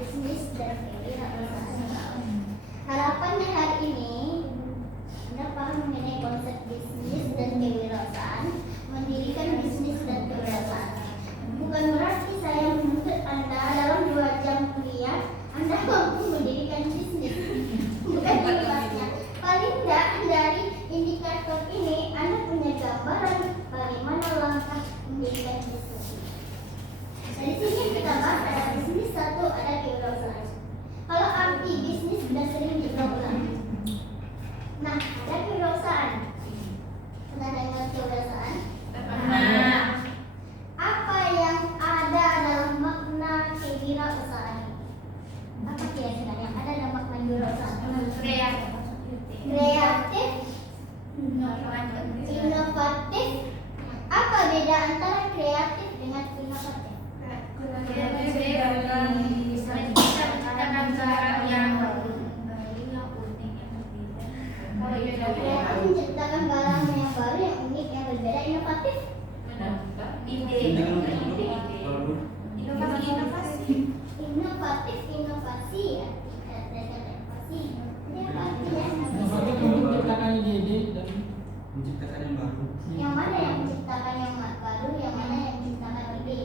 bisnis dan kewirausahaan. Harapannya hari ini Anda paham mengenai konsep bisnis dan kewirausahaan, mendirikan bisnis dan kewirausahaan. Bukan berarti saya menuntut Anda dalam 2 jam kuliah Anda mampu mendirikan bisnis. Bukan tugasnya. Paling tidak dari indikator ini Anda punya gambaran bagaimana langkah mendirikan bisnis. Dari sini kita bahas ada bisnis satu, ada kewirausahaan. Kalau arti bisnis sudah sering diulang. Nah, ada kewirausahaan. Pernah dengar kewirausahaan? Pernah. Apa yang ada dalam makna kewirausahaan? Apa kira-kira yang ada dalam makna kewirausahaan? Kreatif, inovatif. Apa beda antara kreatif dengan inovatif? Kreatif menciptakan barang yang baru, yang unik, yang berbeda. Inovatif, inovasi ya. Inovasi. Ini apa artinya? Inovatif menciptakan ide dan menciptakan yang baru. Yang mana yang menciptakan yang baru, yang mana yang menciptakan ide?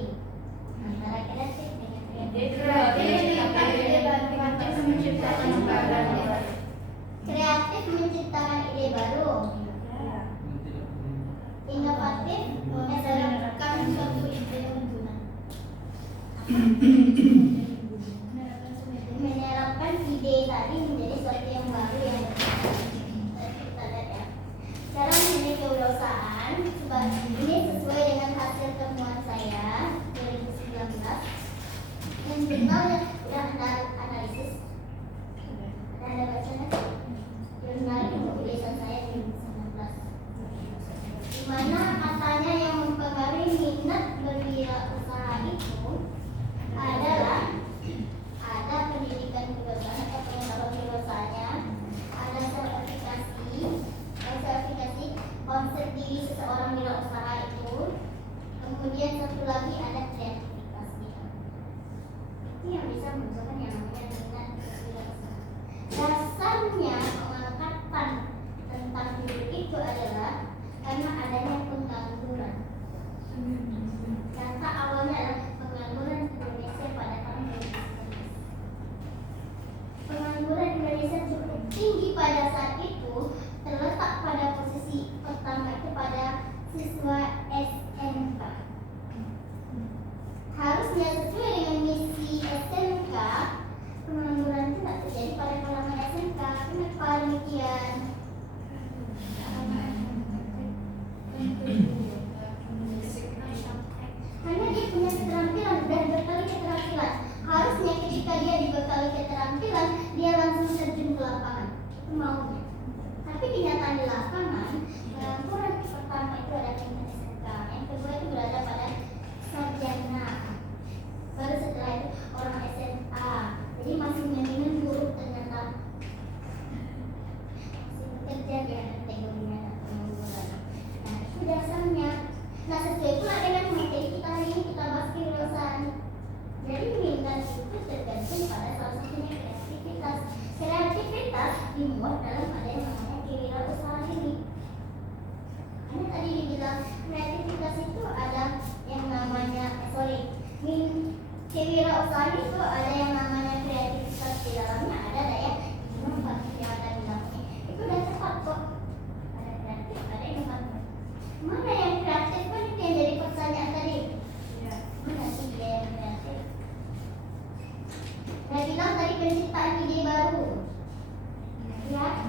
Antara kreatif dengan kreatif menciptakan ide baru, inovatif menerapkan suatu ide menerapkan ide tadi menjadi suatu yang baru yang kita lihat ya. Sekarang ini kewirausahaan ini sesuai dengan hasil temuan saya 2019 yang kita sudah ada analisis. Ada bacanya jurnal penulisan saya 2019 di mana katanya yang mempengaruhi minat berwirausaha itu adalah ada pendidikan kewirausahaan atau pengetahuan kewilausahanya, ada sertifikasi konsep diri seseorang wirausaha itu, kemudian satu lagi ada kreativitas itu yang bisa menunjukkan yang namanya minat berwirausaha. Dasarnya pengangkatan tentang diri itu adalah karena adanya pengangguran. Data awalnya adalah pengangguran Indonesia pada tahun 2019. Pengangguran Indonesia cukup tinggi pada saat itu, terletak pada posisi pertama itu pada siswa SMK. Harusnya sesuai dengan misi SMK, pengangguran itu tidak terjadi pada kalangan SMK. Kenapa demikian? Karena dia punya keterampilan dan bekali keterampilan. Harusnya ketika dia dibekali keterampilan, dia langsung terjun ke lapangan. Itu maunya. Tapi kenyataan di lapangan, pengangguran pertama itu ada tingkat SMK, yang kedua itu berada pada sarjana. Baru setelah itu orang SMA. Jadi masih memang buruk ternyata. Masih bekerja di kategorinya pengangguran. Nah, itu dasarnya. Nah, sesuai pula dengan materi kita hari ini, kita bahas kewirausahaan. Jadi minat itu tergantung pada salah satunya kreativitas. Kreativitas dimuat dalam ada yang namanya kewirausahaan ini. Karena tadi dibilang kreativitas itu ada yang namanya kewirausahaan itu ada yang namanya kreativitas di dalamnya, ada daya inovasi yang ada di dalamnya. Itu udah tepat kok. Ada kreatif, ada inovatif. Mana yang kreatif kan itu yang jadi pertanyaan tadi. Mana sih dia yang kreatif? Saya bilang tadi penciptaan ide baru. Ya,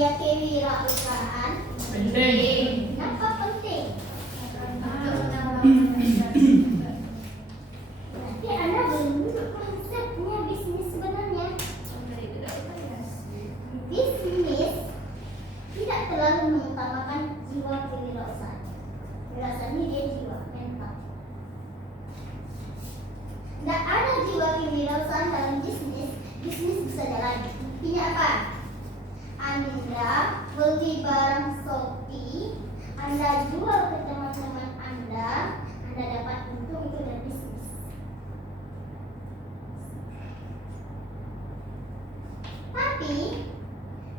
dia kewirausahaan? Penting. Kenapa penting? Berarti Anda belum duduk konsepnya bisnis sebenarnya. Bisnis tidak terlalu mengutamakan jiwa kewirausahaan. Kewirausahaan ini dia jiwa mental. Tidak ada jiwa kewirausahaan dalam bisnis, bisnis bisa jalan. Buktinya apa? Anda beli barang Shopee, Anda jual ke teman-teman Anda dapat untung, itu dari bisnis. Tapi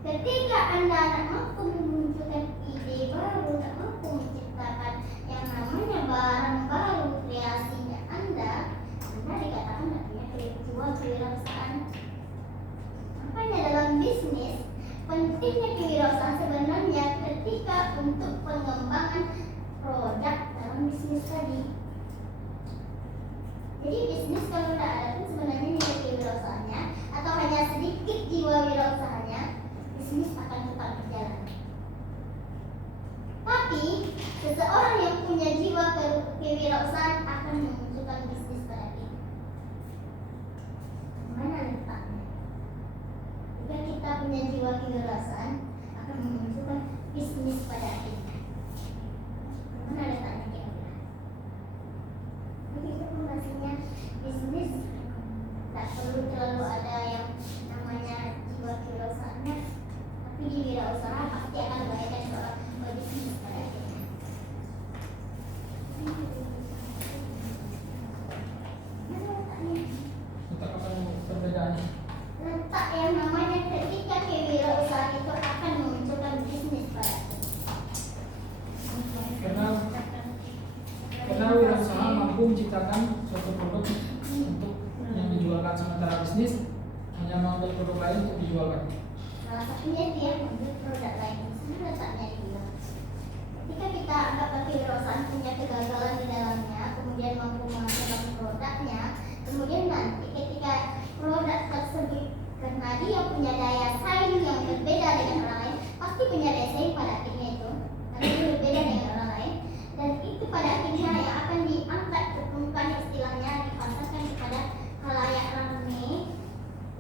ketika Anda tak mampu memunculkan ide baru, tak mampu menciptakan yang namanya barang baru kreasinya Anda dikatakan tidak punya jiwa kewirausahaan. Makanya dalam bisnis pentingnya kewirausahaan sebenarnya ketika untuk pengembangan produk dalam bisnis tadi. Jadi bisnis kalau tidak ada pun sebenarnya nilai kewirausahaannya atau hanya sedikit jiwa wirausahaannya, bisnis akan tetap berjalan. Tapi seseorang yang punya jiwa kewirausahaan akan memunculkan bisnis pada diri. Mana letaknya? Jika kita punya jiwa kewirausahaan akan memunculkan bisnis pada akhirnya. Mana letaknya kira-kira? Begitu pun rasanya bisnis tak perlu terlalu ada yang namanya jiwa kewirausahaannya, tapi di wirausaha pasti akan melahirkan seorang bisnis pada akhirnya. Mana letaknya? Letak apa perbedaannya? Letak yang namanya ketika kewirausahaan itu akan memunculkan bisnis pada Karena wirausaha mampu menciptakan suatu produk untuk yang dijualkan, sementara bisnis hanya mengambil produk lain untuk dijualkan. salah satunya dia mengambil produk lain. Sebenarnya letaknya dia. Ketika kita anggap kewirausahaan punya kegagalan di dalamnya, kemudian mampu menghasilkan produknya, kemudian nanti ketika produk tersebut karena dia punya daya saing yang berbeda dengan orang lain, pasti punya daya saing pada akhirnya itu, karena dia berbeda dengan orang lain, dan itu pada akhirnya yang akan diangkat ke permukaan, istilahnya dipasarkan kepada khalayak ramai.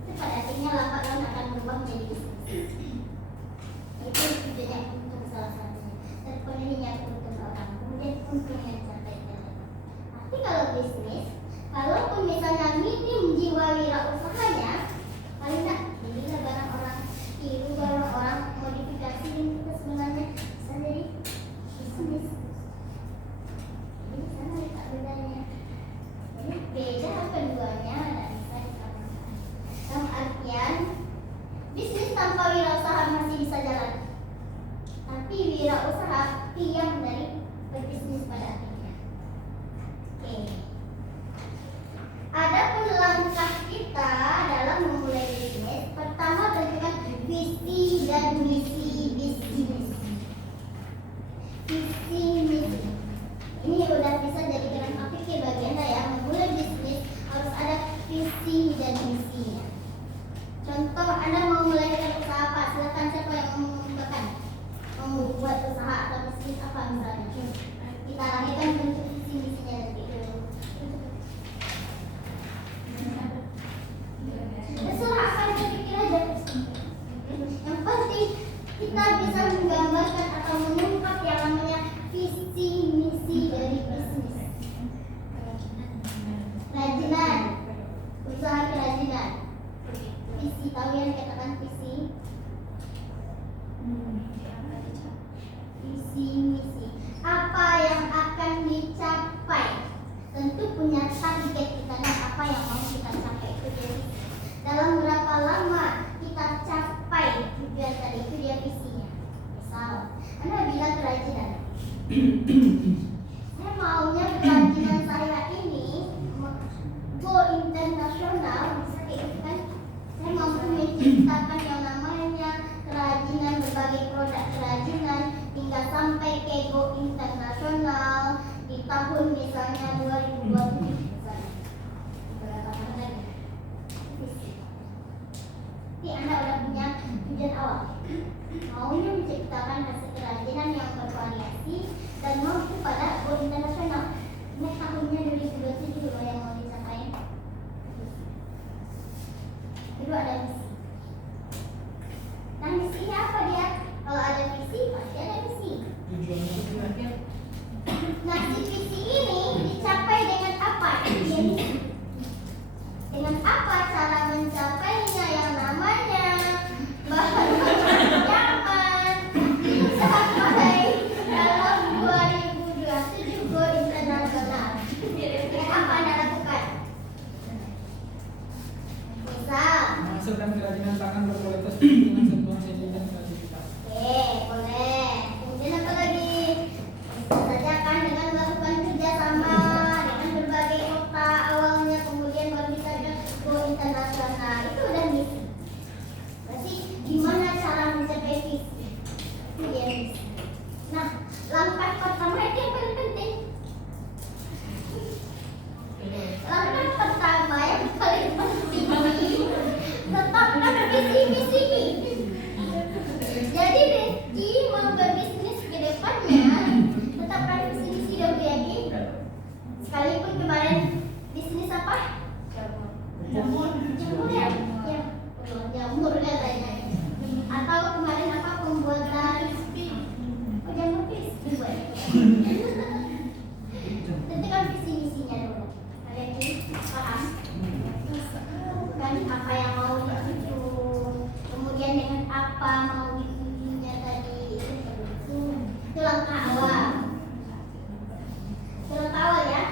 Itu pada akhirnya lambat laun akan berubah menjadi bisnis. Itu tujuannya untung salah satunya, dan penuhnya untung orang, kemudian untungnya dicapai jalan. Tapi kalau bisnis, kalaupun misalnya minim jiwa wirausahanya, paling tidak jadilah barang orang tiru, barang orang modifikasi, itu sebenarnya bisa jadi bisnis. Jadi sana letak bedanya. Jadi beda keduanya tidak bisa disamakan. Dalam artian bisnis tanpa wirausaha masih bisa jalan, tapi wirausaha tiang dari berbisnis pada akhirnya. Oke. Adapun langkah kita dalam memulai bisnis, pertama tentukan visi dan misi bisnis. Visi misi ini udah bisa jadi gerak topik bagi Anda ya. Memulai bisnis harus ada visi dan misinya. Contoh, Anda mau mulai usaha apa? Silakan, siapa yang mau mengumumkan? Mau buat usaha atau bisnis apa misalnya? Kita lahirkan bentuk visi misinya nanti dulu. Terserah apa yang terpikir aja. Yang penting kita bisa menggambarkan atau mengungkap yang namanya visi misi dari bisnis. Kerajinan, usaha kerajinan. Visi, tahu yang dikatakan visi? Visi misi. Apa yang akan dicapai? Tentu punya target kita dan apa yang mau kita capai, itu dia visi. Dalam berapa lama kita capai tujuan tadi, itu dia visinya. Misal, Anda bilang kerajinan. Saya maunya kerajinan saya ini go internasional, bisa kayak gitu kan? Saya mampu menciptakan yang namanya kerajinan, berbagai produk kerajinan hingga sampai ke go internasional di tahun misalnya 2020 misalnya. Berapa tahun lagi? Jadi Anda udah punya tujuan awal. maunya menciptakan hasil kerajinan yang bervariasi dan mampu pada go internasional. Ini tahunnya 2027 loh yang mau dicapai. Kedua ada misi. Nah misinya apa dia? Kalau ada visi pasti ada misi. Tujuannya Nah si visi ini dicapai dengan apa? Dia misi. Dengan apa cara mencapainya yang namanya bahan zaman dicapai dalam 2027 go internasional. Dengan apa Anda lakukan? Misal, menghasilkan kerajinan tangan berkualitas dengan sentuhan seni dan kreativitas. oke, boleh. Kemudian apa lagi? Bisa saja kan dengan melakukan kerjasama dengan berbagai kota awalnya, kemudian baru bisa go internasional. Itu udah misi. Berarti gimana cara mencapai visi? Itu dia misi. Nah, langkah pertama itu yang paling penting. Langkah pertama yang paling penting tetapkan visi misi. Jadi Rizky mau berbisnis ke depannya, tetapkan visi misi dulu ya Ki. Sekalipun kemarin bisnis apa? Jamur ya? Ya, jamur katanya. Atau kemarin apa pembuatan oh jamur crispy buat. Tentukan visi misinya dulu. Kalian ini paham? Kan apa yang mau dituju, kemudian dengan apa mau ditujunya tadi itu langkah awal. Itu langkah awal ya.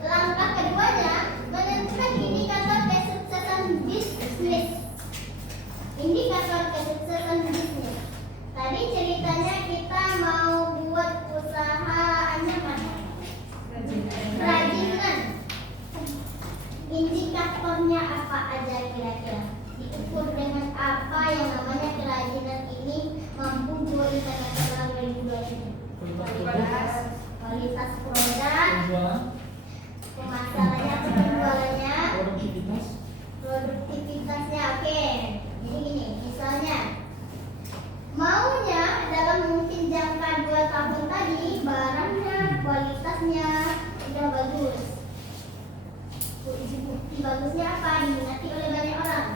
Langkah keduanya menentukan indikator kesuksesan bisnis. Indikator kesuksesan bisnis. Tadi ceritanya kita mau buat usaha anyaman, kerajinan. Indikatornya apa aja kira-kira? Diukur dengan apa yang namanya kerajinan ini mampu go internasional 2020? Kualitas produk, Penjualan, pemasarannya, penjualannya, produktivitas, produktivitasnya. Oke, jadi gini, misalnya maunya dalam mungkin jangka 2 tahun tadi barangnya, kualitasnya sudah bagus. Bukti bagusnya apa? Diminati oleh banyak orang.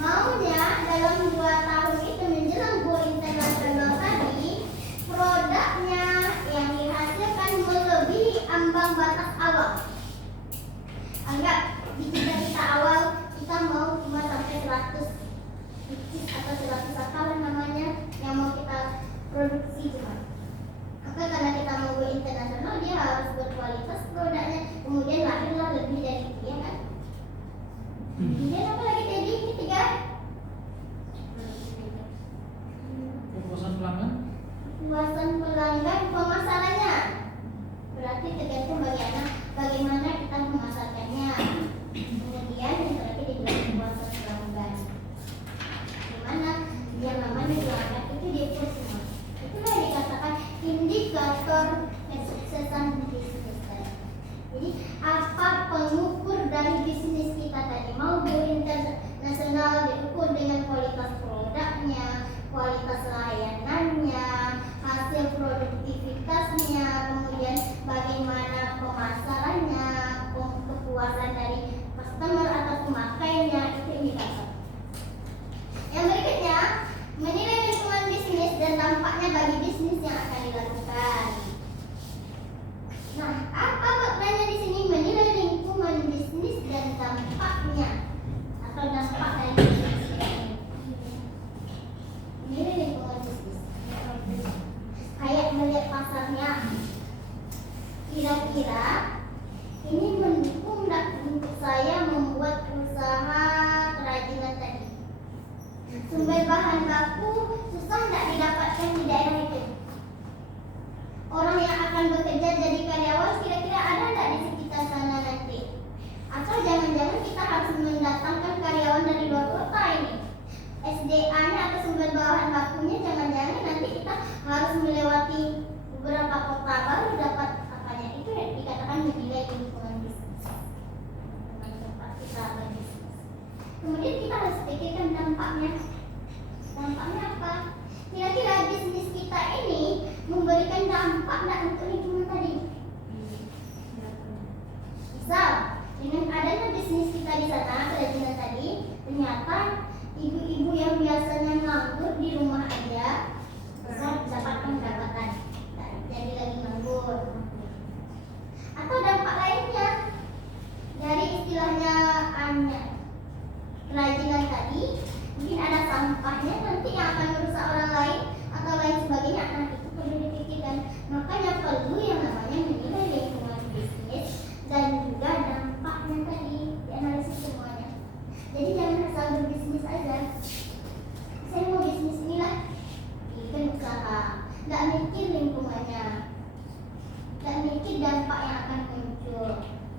Maunya dalam 2 tahun itu menjelang go internasional tadi, produknya yang dihasilkan melebihi ambang batas awal. Anggap di kita awal kita mau cuma sampai 100 biji atau 100 apa namanya yang mau kita produksi cuma. Maka karena kita mau go internasional dia harus berkualitas produknya, kemudian lahirlah lebih dari itu ya kan. Kemudian apa lagi tadi ketiga? kepuasan pelanggan, Kepuasan pelanggan, pemasarannya. Berarti tergantung bagaimana kita memasarkannya. Kemudian yang terakhir dibilang kepuasan pelanggan. Gimana yang namanya pelanggan itu diukur semua. Itulah yang dikatakan indikator kesuksesan bisnis tadi. Jadi apa pengukur dari bisnis kita tadi? Mau go internasional diukur dengan kualitas produknya, kualitas layanannya, hasil produktivitasnya, kemudian bagaimana pemasarannya, kepuasan dari customer atau pemakainya, itu indikator. Yang berikutnya, menilai lingkungan bisnis dan dampaknya bagi bisnis yang akan dilakukan. Nah, apa maknanya di sini menilai lingkungan bisnis dan dampaknya atau dampak dari bisnis ini? Menilai lingkungan bisnis. Kayak melihat pasarnya. Kira-kira ini mendukung nggak untuk saya membuat usaha kerajinan tadi? Sumber bahan baku susah nggak didapatkan di daerah itu? Orang yang akan bekerja jadi karyawan kira-kira ada nggak di sekitar sana nanti? Atau jangan-jangan kita harus mendatangkan karyawan dari luar kota ini? SDA-nya atau sumber bahan bakunya jangan-jangan nanti kita harus melewati beberapa kota baru dapat apanya. Itu yang dikatakan menilai lingkungan bisnis. Tempat kita berbisnis. Kemudian kita harus pikirkan dampaknya. Dampaknya apa? Kira-kira bisnis kita ini memberikan dampak nggak untuk lingkungan tadi? Misal, dengan adanya bisnis kita di sana, kerajinan tadi, ternyata ibu-ibu yang biasanya nganggur di rumah aja besar dapat pendapatan, tak jadi lagi nganggur. Atau dampak lainnya dari istilahnya kerajinan tadi, mungkin ada sampahnya nanti yang akan merusak orang lain atau lain sebagainya. Nah, itu perlu dipikirkan. Makanya perlu yang namanya menilai lingkungan bisnis dan juga dampaknya tadi, dianalisis semuanya. Jadi jangan asal berbisnis aja. Saya mau bisnis inilah, bikin usaha, nggak mikir lingkungannya, nggak mikir dampak yang akan muncul.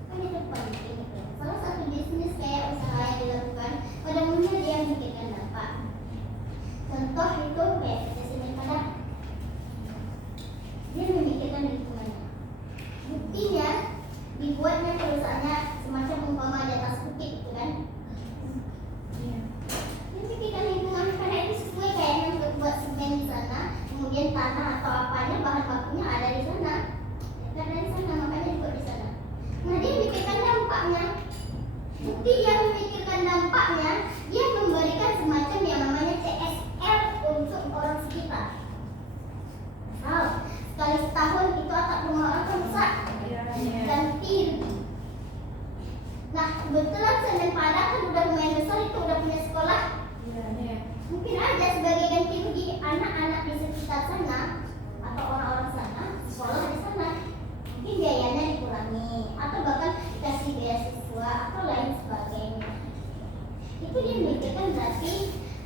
Kan itu penting itu. Salah satu bisnis kayak usaha yang dilakukan, pada umumnya dia memikirkan dampak. Contoh itu kayak semen Padang, dia memikirkan lingkungannya. Buktinya dibuatnya perusahaannya semacam umpama di atas bukit gitu kan. Dia pikirkan lingkungan karena itu sesuai kayaknya untuk buat semen di sana, kemudian tanah atau apanya bahan bakunya ada di sana. Dan dari sana makanya dibuat di sana. Nah, dia memikirkan dampaknya. Bukti dia memikirkan dampaknya, dia memberikan semacam yang namanya CSR untuk orang sekitar. Misal, sekali setahun itu atap rumah orang kan rusak, ganti. Nah, kebetulan semen Padang kan udah lumayan besar, itu udah punya sekolah. Mungkin aja sebagai ganti rugi anak-anak di sekitar sana atau orang-orang sana sekolah di sana. Mungkin biayanya dikurangi atau bahkan dikasih beasiswa atau lain sebagainya. Itu dia memikirkan berarti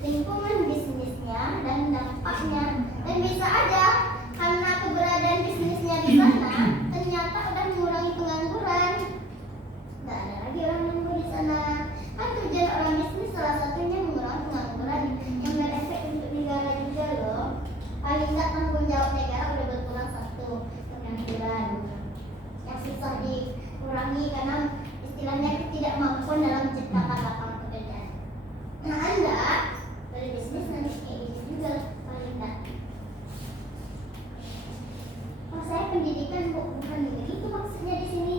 lingkungan bisnisnya dan dampaknya. Dan bisa aja karena keberadaan bisnisnya di sana ternyata udah mengurangi pengangguran. Nggak ada lagi orang nganggur di sana. Kan tujuan orang bisnis salah satunya mengurangi pengangguran yang berefek untuk negara juga loh. Paling nggak tanggung jawab negara udah berkurang satu, pengangguran yang susah dikurangi karena istilahnya ketidakmampuan dalam menciptakan lapangan pekerjaan. Nah, Anda berbisnis nanti kayak gitu juga paling nggak. Oh, saya pendidikan bukan begitu maksudnya di sini.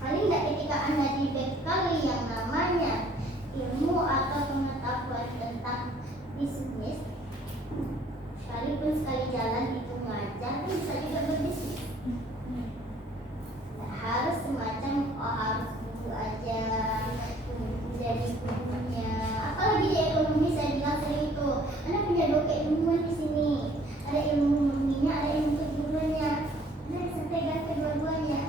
Paling nggak ketika Anda dibekali yang namanya ilmu atau pengetahuan tentang bisnis, sekalipun sekali jalan itu ngajar, kan bisa juga berbisnis. Nggak harus semacam harus buku aja, jadi bukunya. Apalagi di ekonomi saya bilang sering itu, Anda punya dua keilmuan di sini. Ada ilmu murninya, ada ilmu keguruannya. Anda bisa pegang kedua-duanya.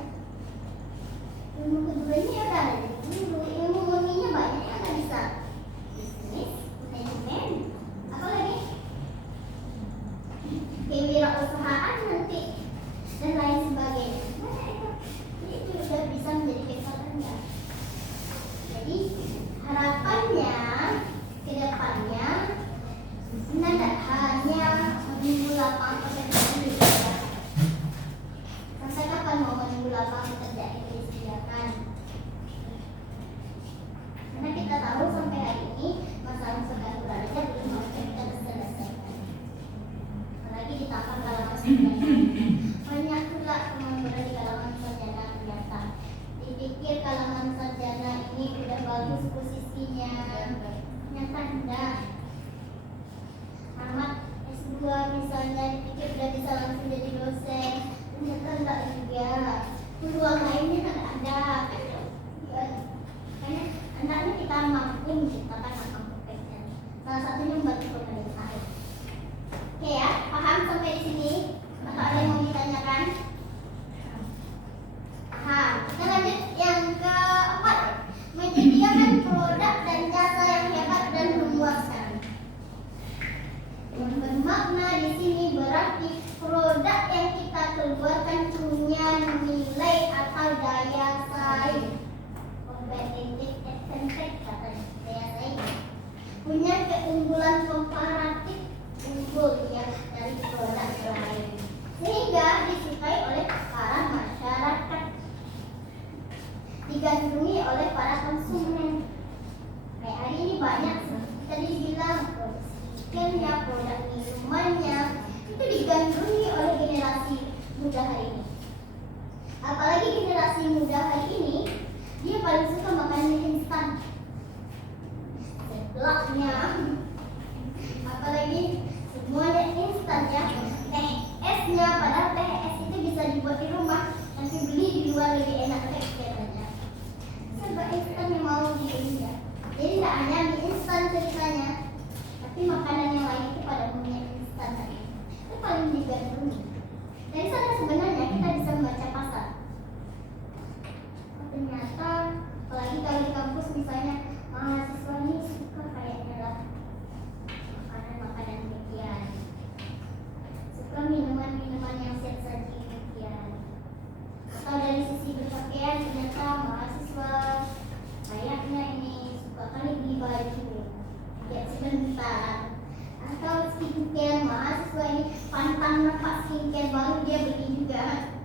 Ilmu keduanya ya udah ada di guru, ilmu murninya banyak yang nggak bisa. Bisnis, manajemen, apa lagi? Kewirausahaan nanti dan lain sebagainya. Nah, itu sudah bisa menjadi bekal Anda. Jadi harapannya ke depannya Anda tidak hanya menunggu lapangan pekerjaan disediakan. Sampai kapan mau menunggu lapangan pekerjaan itu disediakan? Karena kita tahu sampai hari ini masalah pengangguran aja belum bisa kita selesaikan. Apalagi ditambah kalangan sarjana. Banyak pula pengangguran di kalangan sarjana ternyata. Dipikir kalangan sarjana ini udah bagus posisinya, ternyata enggak. Amat S2 misalnya dipikir udah bisa langsung jadi dosen, ternyata enggak juga. Peluang lainnya enggak ada. Karena hendaknya kita mampu menciptakan lapangan pekerjaan. Salah satunya membantu pemerintah. Oke ya, paham sampai di sini? Atau ada yang mau ditanyakan? Paham. Kita lanjut yang keempat, menyediakan produk dan jasa yang hebat dan memuaskan. Yang bermakna di sini berarti produk yang kita keluarkan punya nilai atau daya saing. Competitive advantage katanya, daya saing. Punya keunggulan komparatif unggul ya dari produk lain, sehingga disukai oleh para masyarakat, digandrungi oleh para konsumen. Kayak hari ini banyak tadi bilang produksi skincare-nya, produk minumannya itu digandrungi oleh generasi muda hari ini. Apalagi generasi muda hari ini, dia paling suka makanan instan. Seblaknya, apalagi semuanya instan ya. Teh esnya, padahal teh es itu bisa dibuat di rumah, tapi beli di luar lebih enak teksturnya. Serba instan yang mau di Indonesia. Jadi tidak hanya mie instan ceritanya, tapi makanan yang lain itu pada punya instan tadi. Itu paling digandrungi. Dari sana sebenarnya kita bisa membaca pasar. Ternyata, apalagi kalau di kampus misalnya mahasiswa ini suka kayaknya lah makanan-makanan demikian, suka minuman-minuman yang siap saji demikian. Atau dari sisi berpakaian ternyata mahasiswa kayaknya ini suka kali beli baju ya sebentar. Atau skincare, mahasiswa ini pantang nampak skincare baru dia beli juga.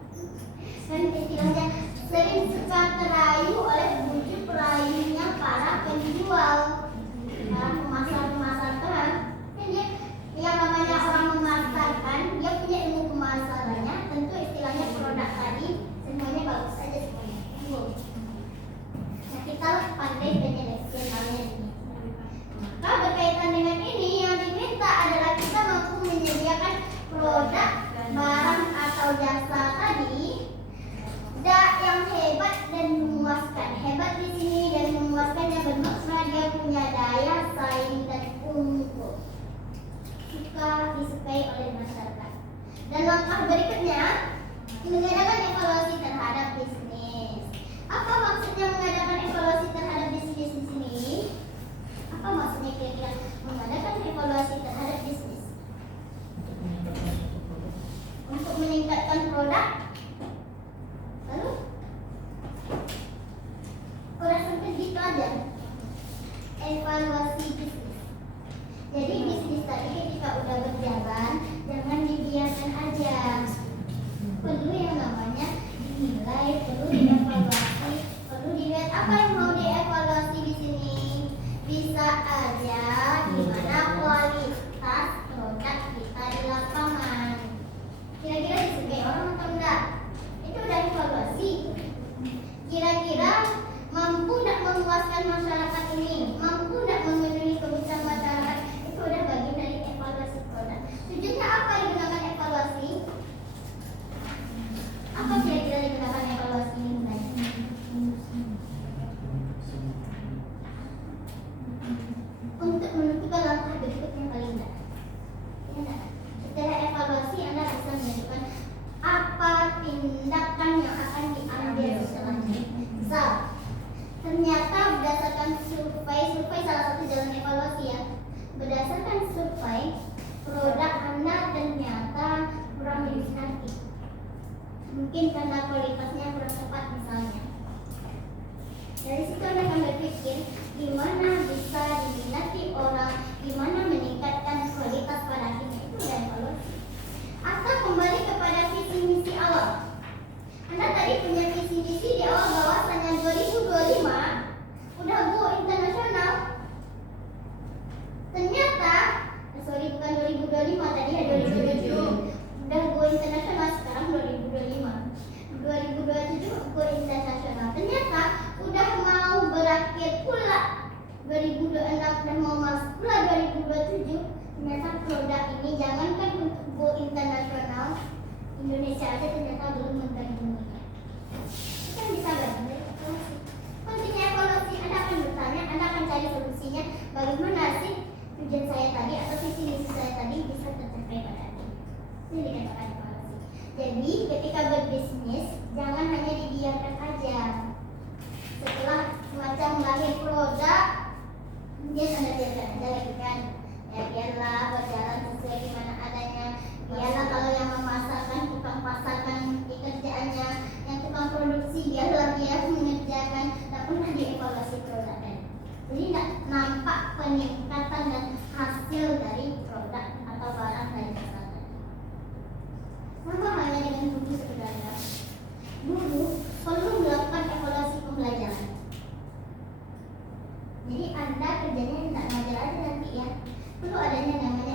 Kan istilahnya sering suka terayu oleh bujuk rayunya para penjual, para pemasar-pemasar kan dia yang namanya orang memasarkan, dia punya ilmu pemasarannya, tentu istilahnya produk tadi semuanya bagus saja semuanya. Nah kita pandai penyeleksi halnya ini. Maka berkaitan dengan ini yang diminta adalah kita mampu menyediakan produk, barang atau jasa tadi yang hebat dan memuaskan. Hebat di sini dan memuaskannya bermaksud dia punya daya saing dan unggul, disukai oleh masyarakat. Dan langkah berikutnya mengadakan evaluasi terhadap bisnis. Apa maksudnya mengadakan evaluasi terhadap bisnis di sini? Apa maksudnya kira-kira mengadakan evaluasi terhadap bisnis? Untuk meningkatkan produk. Lalu kurang sampai gitu aja. Evaluasi bisnis. Jadi bisnis tadi ketika udah berjalan, jangan dibiarkan aja. Perlu yang namanya dinilai, perlu dievaluasi, perlu dilihat apa yang mau dievaluasi di sini. Bisa aja gimana kualitas produk kita di lapangan. Kira-kira disukai orang atau enggak? Itu udah evaluasi. Kira-kira mampu tidak memuaskan masyarakat ini, mampu tidak memenuhi kebutuhan masyarakat, itu udah bagian dari evaluasi produk. Tujuannya apa digunakan evaluasi? Apa kira-kira digunakan evaluasi ini? Untuk menentukan langkah berikutnya paling tidak. Setelah evaluasi Anda bisa menentukan apa tindakan yang akan diambil selanjutnya. Misal, ternyata berdasarkan survei salah satu jalan evaluasi ya. Berdasarkan survei, produk Anda ternyata kurang diminati. Mungkin karena kualitasnya kurang tepat misalnya. Dari situ Anda akan berpikir gimana bisa diminati orang, gimana meningkatkan kualitas pada akhirnya, itu udah evaluasi. Atau kembali kepada visi misi awal. Anda tadi punya visi misi di awal bahwasanya 2025 udah go internasional. Ternyata, bukan 2025 tadi ya 2007 udah go internasional, sekarang 2025. 2027 go internasional. Ternyata udah mau berakhir pula 2026 dan mau masuk pula 2027. Ternyata produk ini jangankan untuk go internasional, Indonesia aja ternyata belum menggandrunginya. Itu kan bisa bagi evaluasi. Pentingnya evaluasi, Anda akan bertanya, Anda akan cari solusinya. Bagaimana sih tujuan saya tadi atau visi misi saya tadi bisa tercapai pada akhirnya. Ini dikatakan evaluasi. Jadi ketika berbisnis jangan hanya dibiarkan aja. Setelah semacam lahir produk, kemudian Anda biarkan aja lagi kan. Ya biarlah berjalan sesuai gimana adanya. Biarlah kalau yang memasarkan, tukang pasarkan pekerjaannya, yang tukang produksi biarlah dia mengerjakan. Tak pernah dievaluasi produknya. Jadi tidak nampak peningkatan dan hasil dari produk atau barang dari pasar. Sama halnya dengan guru sebenarnya. Guru perlu melakukan evaluasi pembelajaran. Jadi Anda kerjanya tidak ngajar aja nanti ya. Perlu adanya namanya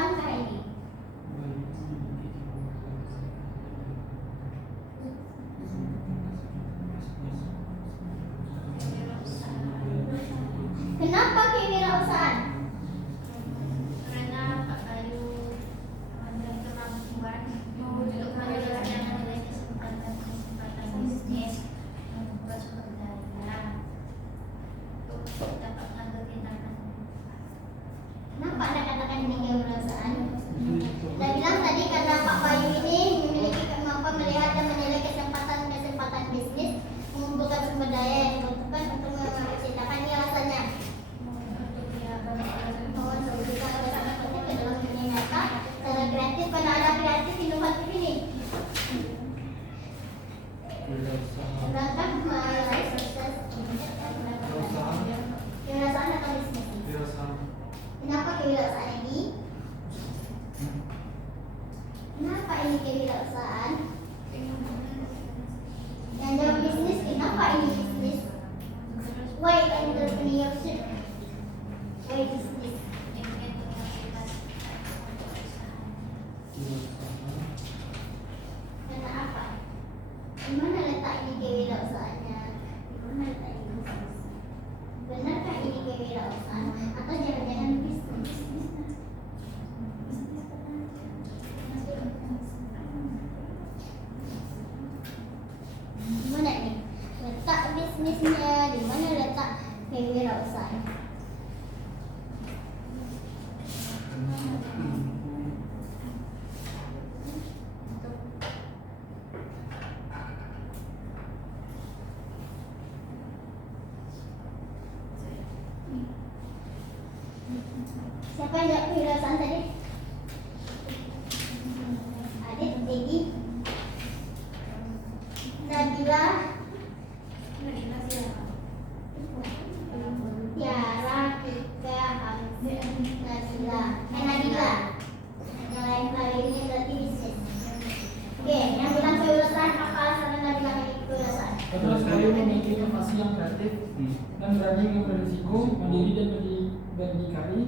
kewirausaankah ini? Kenapa kewirausahaan? Karena Pak Bayu telah membuat untuk menjelaskan mengenai kesempatan bisnis membuat sumber daya untuk dapat mengambil tindakan. Kenapa Anda katakan ini kewirausahaan? Anda bilang tadi karena Pak Bayu ini memiliki kemampuan melihat dan menilai kesempatan bisnis, mengumpulkan sumber daya yang dibutuhkan untuk menciptakan ini alasannya. Oh, kita bersama penting ke dalam dunia nyata secara kreatif karena ada kreatif inovatif ini. Berangkat meraih sukses kewirausahaan atau bisnis. Kenapa kewirausahaan ini? Kenapa ini kewirausahaan? Yang jawab bisnis, kenapa ini bisnis? Why entrepreneurship? Why business? Karena apa? Di mana letak ini kewirausahaannya? Di mana letak ini bisnis? Benarkah ini kewirausahaan atau jangan-jangan bisnis? Di mana nih letak bisnisnya? Di mana letak kewirausahaan? Siapa yang jawab kewirausahaan tadi? Adit, Dedi, Nabila, Tiara, Tika, Hamzah, Nabila. Nabila. Yang lain lainnya berarti bisnis. Oke, yang bilang kewirausahaan apa alasan Nabila memiliki kewirausahaan? Karena Bayu memiliki inovasi yang kreatif dan berani mengambil risiko, mandiri dan berdikari,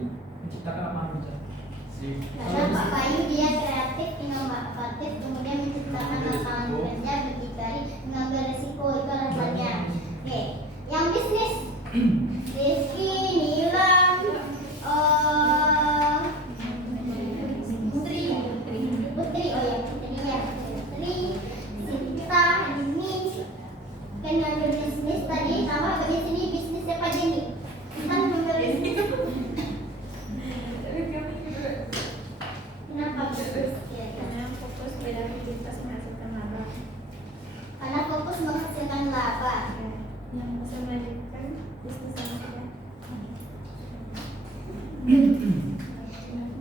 menciptakan lapangan kerja. Karena Pak Bayu dia kreatif, inovatif, kemudian menciptakan lapangan kerja, berdikari, mengambil risiko, itu alasannya. Oke, yang bisnis, Rizky, Nilam, Putri, oh ya, Putri, Sinta, Dini, kan ngambil bisnis tadi, sama bagi sini bisnis siapa Dini? Kan ngambil bisnis. Kenapa bisnis? Karena fokus pada aktivitas menghasilkan laba Karena fokus menghasilkan laba. yang bisa melanjutkan bisnis yang ada.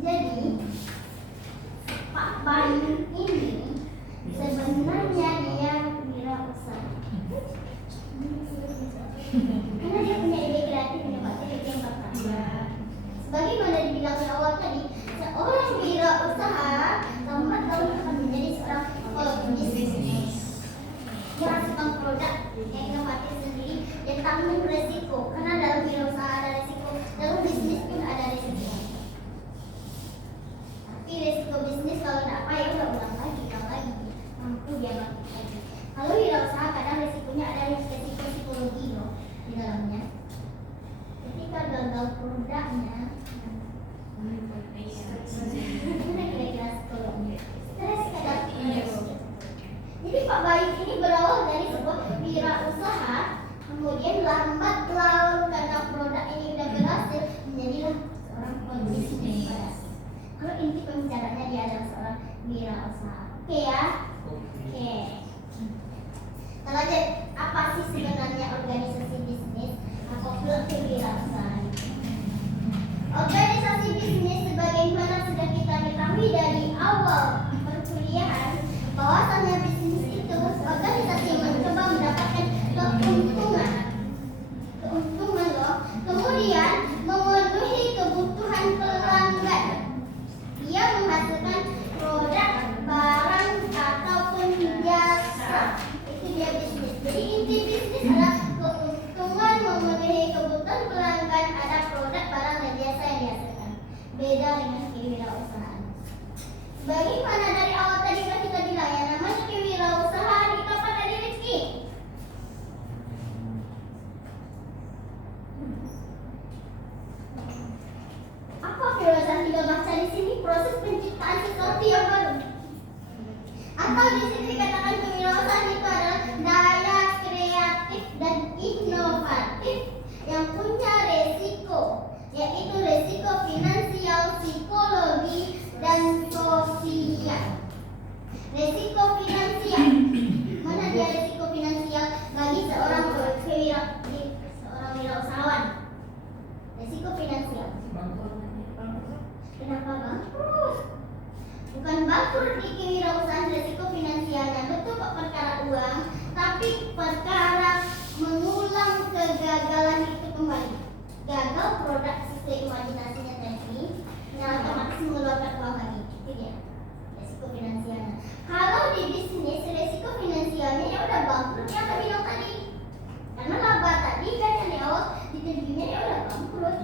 Jadi Pak Bayu ini sebenarnya dia wirausaha. Karena dia punya ide kreatif, inovatif, ide yang berkembang. Sebagaimana dibilang di awal tadi, seorang wirausaha lambat laun akan menjadi seorang pebisnis. Dia menghasilkan produk yang inovatif sendiri dan tanggung resiko. Karena dalam wirausaha ada resiko, dalam bisnis pun ada resiko. Tapi resiko bisnis kalau tidak apa ya udah ulang lagi, mampu dia bangkit lagi. Kalau wirausaha kadang resikonya ada resiko psikologi loh di dalamnya. Ketika gagal produknya, gimana kira-kira psikologi? Stres kadang. Jadi Pak Bayu ini berawal dari sebuah wirausaha, kemudian lambat laun karena produk ini udah berhasil menjadilah seorang pebisnis. Kalau inti pembicaranya dia adalah seorang wirausaha. Oke ya? Oke. Kita lanjut. Apa sih sebenarnya organisasi bisnis atau kewirausahaan? Organisasi bisnis sebagaimana sudah kita ketahui dari awal perkuliahan, bahwasannya bisnis itu organisasi yang mencoba mendapatkan keuntungan loh, kemudian memenuhi kebutuhan pelanggan. Ia menghasilkan produk, barang ataupun jasa. Itu dia bisnis. Jadi inti bisnis adalah keuntungan, memenuhi kebutuhan pelanggan, ada produk, barang dan jasa yang dihasilkan. Beda dengan kewirausahaan. Bagaimana dari awal tadi kan kita bilang ya namanya kewirausahaan itu apa tadi Rizky? Apa kewirausahaan kita baca di sini proses penciptaan sesuatu yang baru. Atau di sini dikatakan kewirausahaan itu adalah daya kreatif dan inovatif yang punya resiko, yaitu resiko finansial, psikologi, dan sosial. Resiko finansial, mana dia resiko finansial bagi seorang wirausahawan? Resiko finansial. Kenapa bangkrut? Bukan bangkrut di kewirausahaan, resiko finansialnya betul kok perkara uang, tapi perkara mengulang kegagalan itu kembali. Gagal produk sesuai imajinasinya tadi, otomatis mengeluarkan uang lagi. Itu dia resiko finansialnya. Kalau di bisnis resiko finansialnya ya udah bangkrut ya aku bilang tadi, karena laba tadi kan yang di awal diterjunnya ya udah bangkrut.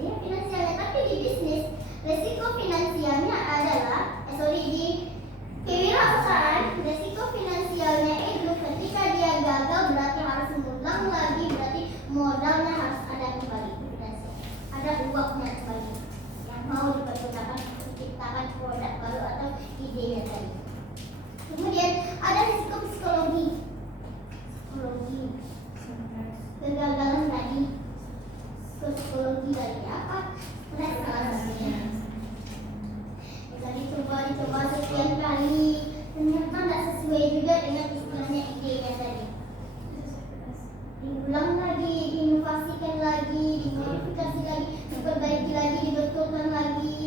Iya finansialnya, tapi di bisnis resiko finansialnya adalah di kewirausahaan resiko finansialnya itu ketika dia gagal berarti harus mengulang lagi, berarti modalnya harus ada kembali finansial, ada uangnya kembali yang mau dipergunakan untuk menciptakan produk baru atau idenya tadi. Kemudian ada risiko psikologi, kegagalan tadi, psikologi tadi apa? Stres salah satunya. Dicoba sekian kali, ternyata tidak sesuai juga dengan istilahnya idenya tadi. Diulang lagi, diinovasikan lagi, dimodifikasi lagi, diperbaiki lagi, dibetulkan lagi,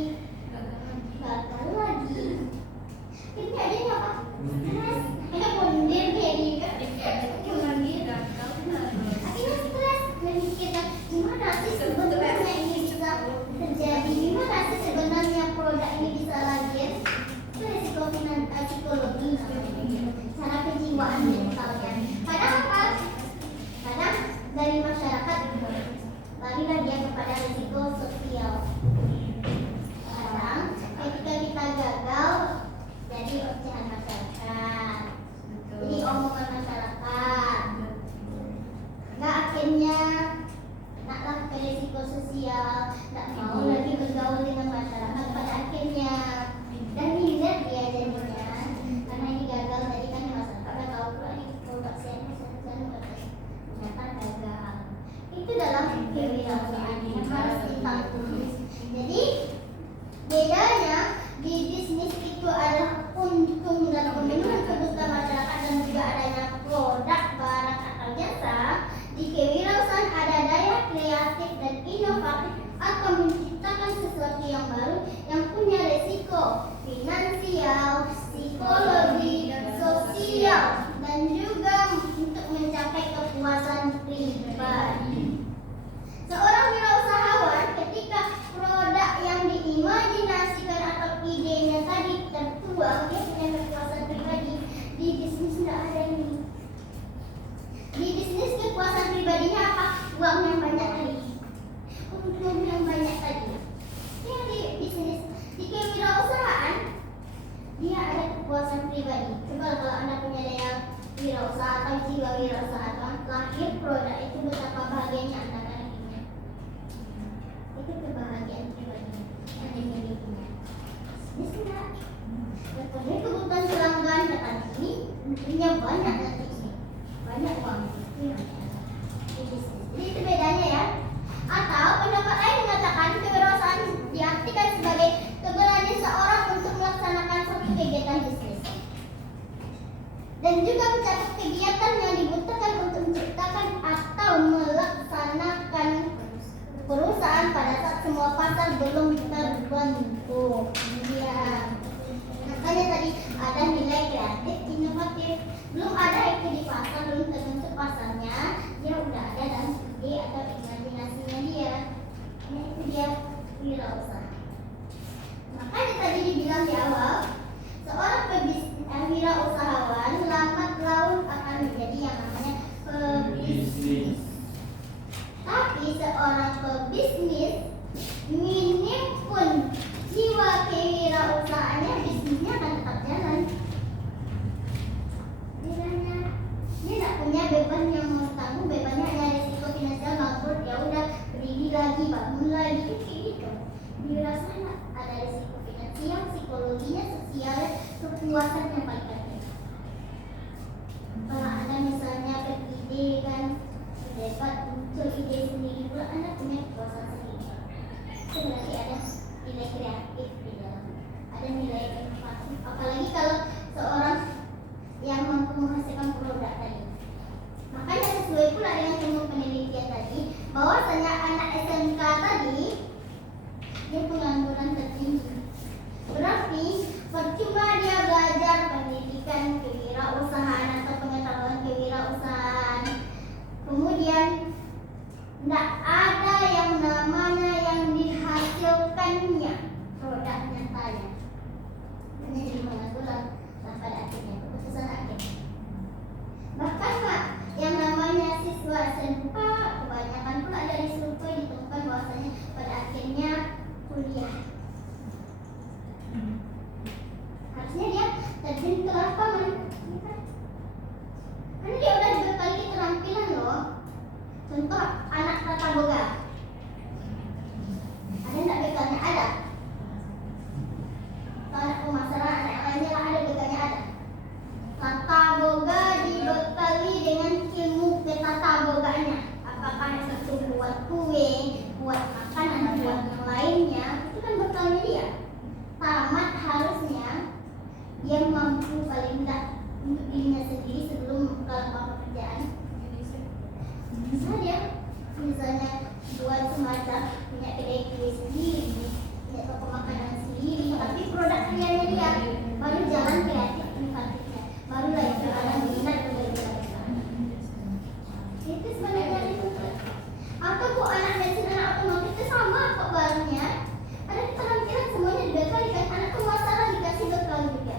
gagal lagi. Ini adanya apa? Stres. Mundur jadi akhirnya stres memikirkan gimana sih sebenarnya ini bisa terjadi, gimana sih sebenarnya produk ini bisa lahir. Itu resiko psikologi namanya, cara kejiwaan mentalnya. Kadang apa? Kadang dari masyarakat larilah dia kepada resiko sosial. Kadang ketika kita gagal jadi ocehan masyarakat, jadi omongan masyarakat. Nggak akhirnya naklah ke resiko sosial, nggak mau lagi bergaul dengan masyarakat. Pada akhirnya dan minder dia jadinya karena ini gagal tadi kan masyarakat udah tahu pula ini produk saya ternyata gagal. Itu dalam kewirausahaan yang harus ditanggung. Jadi bedanya di bisnis itu adalah untung dan pemenuhan kebutuhan masyarakat dan juga adanya produk barang atau jasa. Di kewirausahaan ada daya kreatif dan inovatif atau menciptakan sesuatu yang baru yang punya resiko finansial, psikologi, sosial, dan juga untuk mencapai kepuasan pribadi. Seorang wirausahawan ketika produk yang diimajinasikan atau idenya tadi tertuang, dia punya kepuasan pribadi. Di bisnis tidak ada ini. Di bisnis kepuasan pribadinya apa? Uang yang banyak tadi, untung yang banyak tadi. Yang di bisnis, di kewirausahaan dia ada kepuasan pribadi. Coba kalau Anda punya daya wirausaha atau jiwa wirausaha, lahir produk itu betapa bahagianya Anda kan akhirnya. Itu kebahagiaan pribadi yang dimilikinya. Bisnis enggak. Betulnya kebutuhan pelanggan datang ini, punya banyak nanti ini, banyak uang. Jadi itu bedanya ya. Atau pendapat lain mengatakan kewirausahaan diartikan sebagai keberanian seorang untuk melaksanakan suatu kegiatan bisnis dan juga mencakup kegiatan yang dibutuhkan untuk menciptakan atau melaksanakan perusahaan pada saat semua pasar belum terbentuk. Ya, makanya tadi ada nilai kreatif, inovatif. Belum ada itu di pasar, belum terbentuk pasarnya, dia udah ada dalam ide atau imajinasinya dia. Nah, itu dia wirausaha. Makanya tadi dibilang di awal, seorang wirausahawan lambat laun akan menjadi yang namanya pebisnis. Tapi seorang pebisnis minim pun jiwa sosial, kepuasan yang paling penting. Kalau Anda misalnya beride kan, dapat muncul ide sendiri pula, Anda punya kepuasan sendiri. Itu berarti ada nilai kreatif di dalam, ada nilai inovatif. Apalagi kalau seorang yang mampu menghasilkan produk tadi. Makanya sesuai pula dengan ilmu penelitian tadi, bahwasanya anak SMK tadi dia pengangguran tertinggi. Berarti percuma dia belajar pendidikan kewirausahaan atau pengetahuan kewirausahaan, kemudian tidak ada yang namanya yang dihasilkannya produk nyatanya, menjadi pengangguran dan pada akhirnya keputusan akhir. Bahkan Pak, yang namanya siswa SMK kebanyakan pula dari survei ditemukan bahwasanya pada akhirnya kuliah. Harusnya dia terjun ke lapangan, ya kan? Karena dia udah dibekali keterampilan loh. Contoh anak tata boga, ada nggak bekalnya? Ada. Atau anak pemasaran, anak lainnya lah ada bekalnya, ada. Tata boga dibekali dengan ilmu tata boganya. Apakah itu buat kue, buat makanan, buat yang lainnya, itu kan bekalnya dia. Tamat harusnya dia mampu paling tidak untuk dirinya sendiri sebelum ke lapangan pekerjaan. Bisa dia misalnya buat semacam punya kedai kue sendiri, punya toko makanan sendiri, tapi produk karyanya dia baru jalan kreatif inovatifnya, barulah itu akan minat berbeda. Itu sebenarnya itu. Atau bu anak mesin, anak otomotif itu sama kok barunya. Ada keterampilan semuanya dibekali kan, anak pemasaran dikasih bekal juga.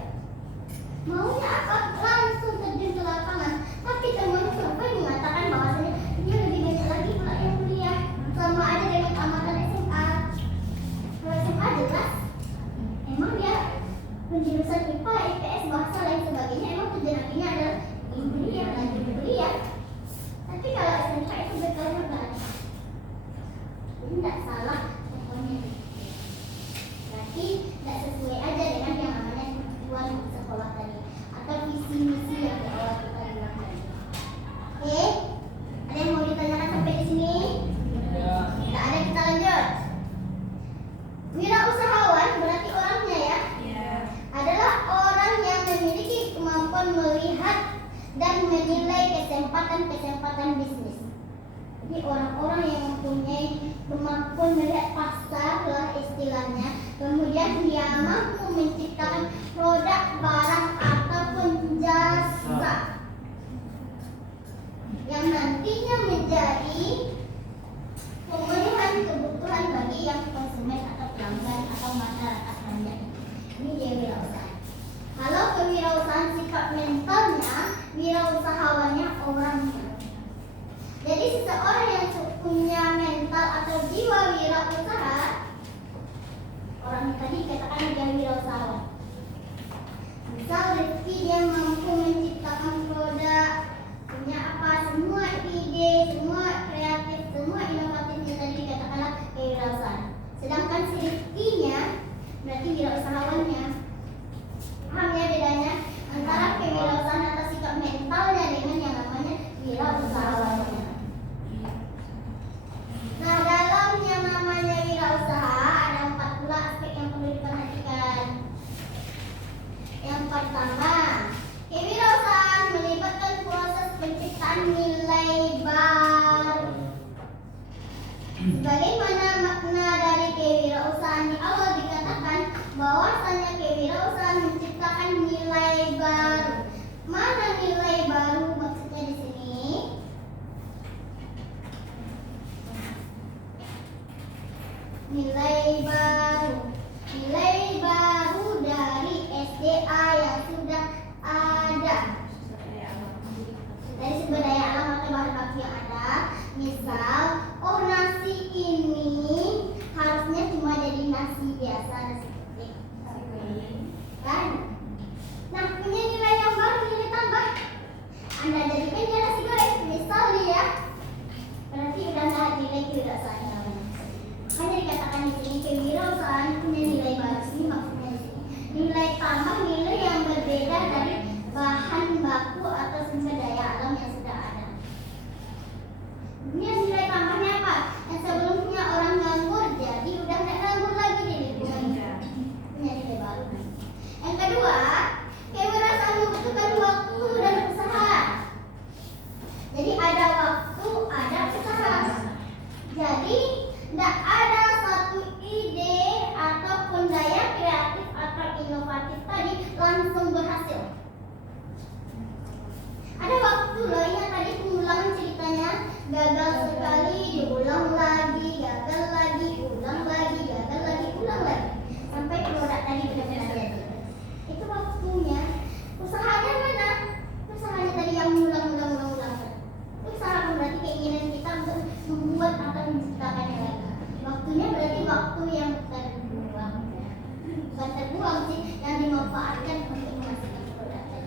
Maunya apa? Langsung terjun ke lapangan. Tapi teman survei mengatakan bahwasanya dia lebih banyak lagi pula yang kuliah, sama aja dengan tamatan SMA. Kalau SMA jelas, emang dia penjurusan IPA, IPS, bahasa lain sebagainya, emang tujuan akhirnya adalah kuliah, lanjut kuliah. Tapi kalau SMK itu bekalnya enggak ada. Jadi tidak salah pokoknya. Berarti tidak sesuai aja dengan yang namanya tujuan sekolah tadi atau visi misi yang di awal kita bilang tadi. Oke, ada yang mau ditanyakan sampai di sini? Ya. Tidak ada, kita lanjut. Wirausahawan berarti orangnya ya, adalah orang yang memiliki kemampuan melihat dan menilai kesempatan bisnis. Jadi orang-orang yang mempunyai kemampuan melihat pasar lah istilahnya, kemudian dia mampu menciptakan produk, barang ataupun jasa yang nantinya menjadi pemenuhan kebutuhan bagi yang konsumen atau pelanggan atau masyarakat banyak. Ini dia wirausaha. Kalau kewirausahaan sifat mentalnya, wirausahawannya orangnya. Jadi seseorang yang punya mental atau jiwa wirausaha, orang tadi katakan dia wirausahawan. Misal Rifki dia mampu menciptakan produk, punya apa, semua ide, semua kreatif, semua inovatifnya tadi katakanlah kewirausahaan. Sedangkan si Rifki-nya berarti wirausahawannya. Paham ya bedanya antara kewirausahaan atau sikap mentalnya dengan yang namanya wirausahawannya. Nah, dalam yang namanya wirausaha ada 4 pula aspek yang perlu diperhatikan. Yang pertama, kewirausahaan melibatkan proses penciptaan nilai baru. Sebagaimana makna dari kewirausahaan di awal dikatakan bahwasanya kewirausahaan menciptakan nilai baru. Mana nilai baru maksudnya di sini? Nilai baru dari SDA yang sudah ada, dari sumber daya alam atau bahan baku yang ada. Misal, oh nasi ini harusnya cuma jadi nasi biasa, nasi putih, kan? Nah, punya nilai yang baru, nilai tambah. Anda jadikan dia nasi goreng, misal ya, berarti udah nggak nilai kewirausahaan namanya. Hanya dikatakan di sini kewirausahaan punya nilai baru. Ini maksudnya di sini nilai tambah memanfaatkan untuk menghasilkan produk yang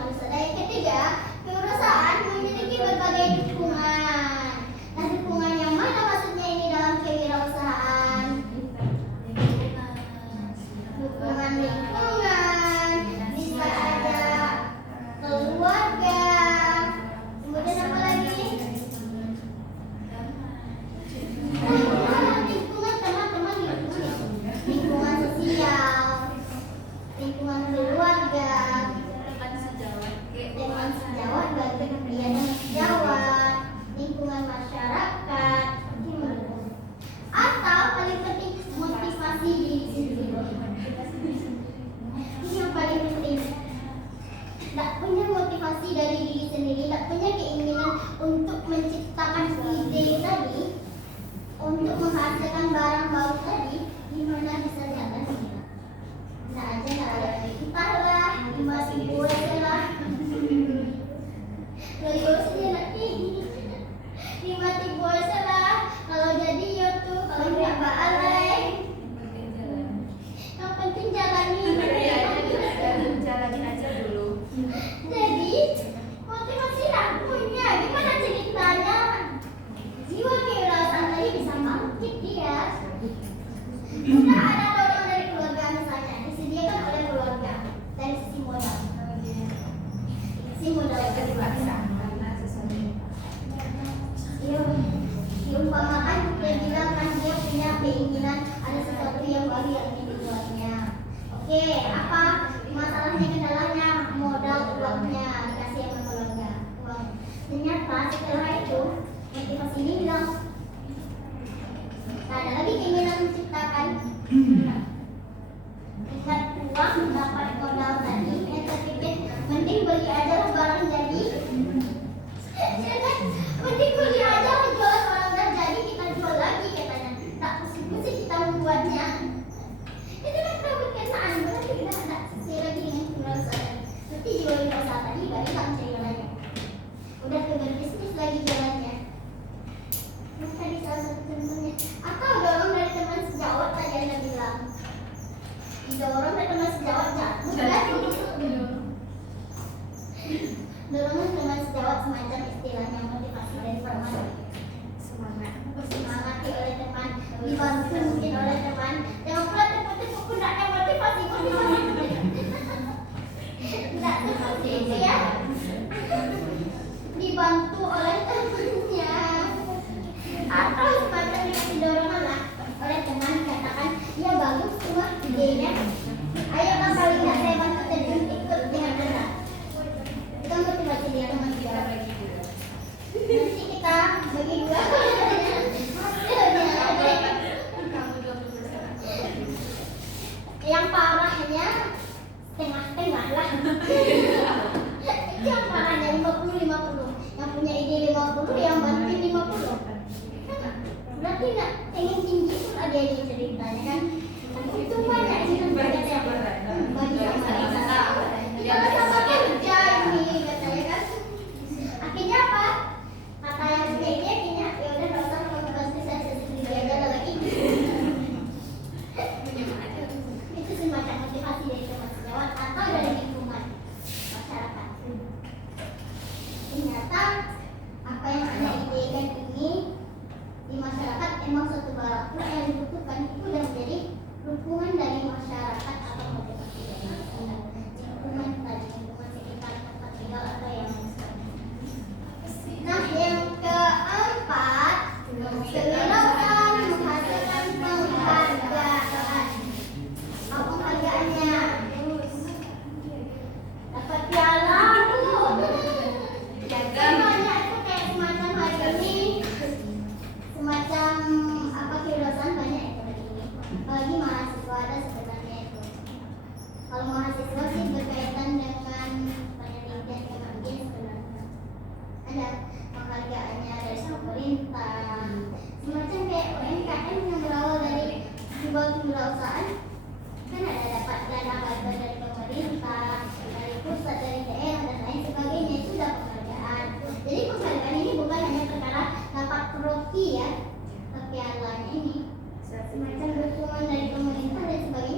harus ada. Yang ketiga, kewirausahaan memiliki berbagai dukungan. Nah, dukungan yang mana maksudnya ini dalam kewirausahaan? Dukungan lingkungan, bisa ada keluarga, kemudian apa lagi? Lingkungan teman-teman, lingkungan sosial, lingkungan keluarga, teman sejawat, bagi dia dan sejawat, lingkungan masyarakat, atau paling penting motivasi diri sendiri. Ini yang paling penting. Tidak punya motivasi dari diri sendiri, tidak punya keinginan untuk menciptakan ide tadi, untuk menghasilkan barang baru tadi, gimana bisa jalan? Nah aja nggak ada. Entahlah, masih boleh lah. Loyo sih nanti dimati boleh lah. Kalau jadi YouTube, kalau nggak baalai. Yang penting jalani. Jalanin aja dulu. Jadi motivasi tak punya, gimana ceritanya? Jiwa kewirausahaan tadi bisa bangkit dia. Kita ada dorong dari keluarga misalnya, disediakan oleh keluarga dari sisi modal. Sisi modal itu dipaksa. Diumpamakan dia bilang kan dia punya keinginan ada sesuatu yang baru yang ingin dibuatnya. Oke, apa masalahnya, kendalanya? Modal uangnya dikasih sama keluarga, uang. Ternyata setelah itu motivasi ini bilang, tak ada lagi keinginan menciptakan. Lihat uang dapat modal tadi, terpikir mending beli aja lah barang jadi. Mending beli aja lah, jual barang udah jadi, kita jual lagi katanya. Tak pusing-pusing kita membuatnya. Itu kan keberkenaan, berarti kita ada sesuai lagi dengan kewirausahaan. Nanti jiwa wirausaha tadi balik tak mencari lagi. Udah ke berbisnis lagi jalannya. Nah, tadi salah satu contohnya. Atau dorong dari teman sejawat tadi Anda bilang. Didorong dari teman sejawat jatuh kan? Dorongan teman sejawat semacam istilahnya motivasi dari teman. Semangati oleh teman, dibantu mungkin oleh teman. Jangan pula tepuk-tepuk pundaknya motivasi. Tidak seperti itu ya. Dibantu oleh temannya. Atau semacam dikasih dorongan lah oleh teman, katakan ya bagus semua idenya. Ayo kan paling nggak saya bantu terjun ikut dengan benar. Kita motivasi dia teman kita. Nanti kita bagi dua. Yang parahnya tengah-tengah lah. Itu yang parahnya 50-50. Yang punya ide 50, yang bantuin 50. Berarti nggak pengen tinggi pun ada yang ceritanya kan? Itu banyak ini kan banyak yang bagi sama-sama. Sama-sama kerja ini katanya kan. Akhirnya apa? Kata yang punya ide akhirnya ya udah nggak usah kamu bantu saya sendiri aja lah lagi. Itu semacam motivasi dari teman sejawat atau dari lingkungan masyarakat. Ternyata apa yang Anda idekan ini di masyarakat emang suatu barang yang dibutuhkan, itu sudah menjadi dukungan dari masyarakat atau motivasi dari masyarakat. Lingkungan tadi, lingkungan sekitar tempat tinggal atau yang lain. Nah, yang keempat, kewirausahaan menghasilkan penghargaan. Apa penghargaannya? Dapat piala bu. Banyak itu kayak semacam hari ini, semacam apa kewirausahaan banyak itu hari ini. Apalagi mahasiswa ada sebenarnya itu. Kalau mahasiswa sih berkaitan dengan penelitian kemampuan sebenarnya. Ada penghargaannya dari pemerintah, semacam kayak UMKM yang berawal dari sebuah kewirausahaan. Kan ada dapat dana bantuan dari pemerintah, dari pusat, dari daerah dan lain sebagainya, itu sudah penghargaan. Jadi penghargaan ini bukan hanya perkara dapat trofi ya, tapi pialanya ini semacam dukungan dari pemerintah dan sebagainya.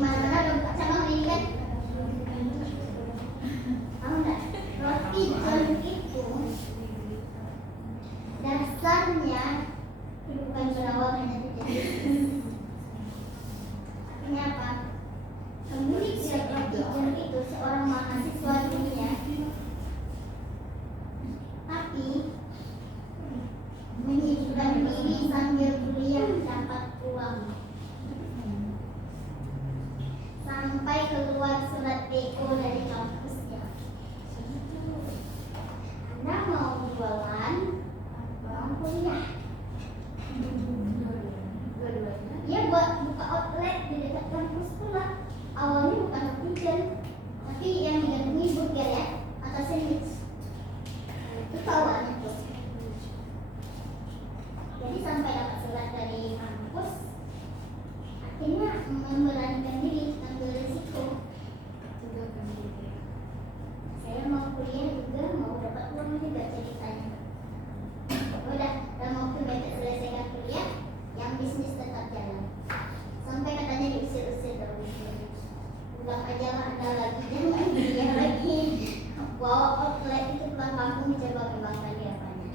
mana-mana udah buka cabang ini kan. Tahu nggak? Roti john itu dasarnya bukan berawal hanya terjadi. Artinya apa? Pemilik roti john itu seorang mahasiswa dunia, tapi menyibukkan diri sambil kuliah dapat uang. Sampai keluar surat DO dari kampusnya. Anda mau jualan uang kuliah? Dia buat buka outlet di dekat kampus pula. Awalnya bukan pigeon, tapi yang digantungi burger ya, atau sandwich. Itu tawarannya tuh. Jadi sampai dapat surat dari kampus, akhirnya memberanikan diri ambil risiko. Saya mau kuliah juga, mau dapat uang juga ceritanya. Udah, dalam waktu mereka selesaikan kuliah, yang bisnis tetap jalan. Sampai katanya diusir-usir dari bisnis. Pulang aja lah Anda lagi, jangan kuliah lagi. Bawa outlet itu pulang kampung dicoba kembangkan di apanya.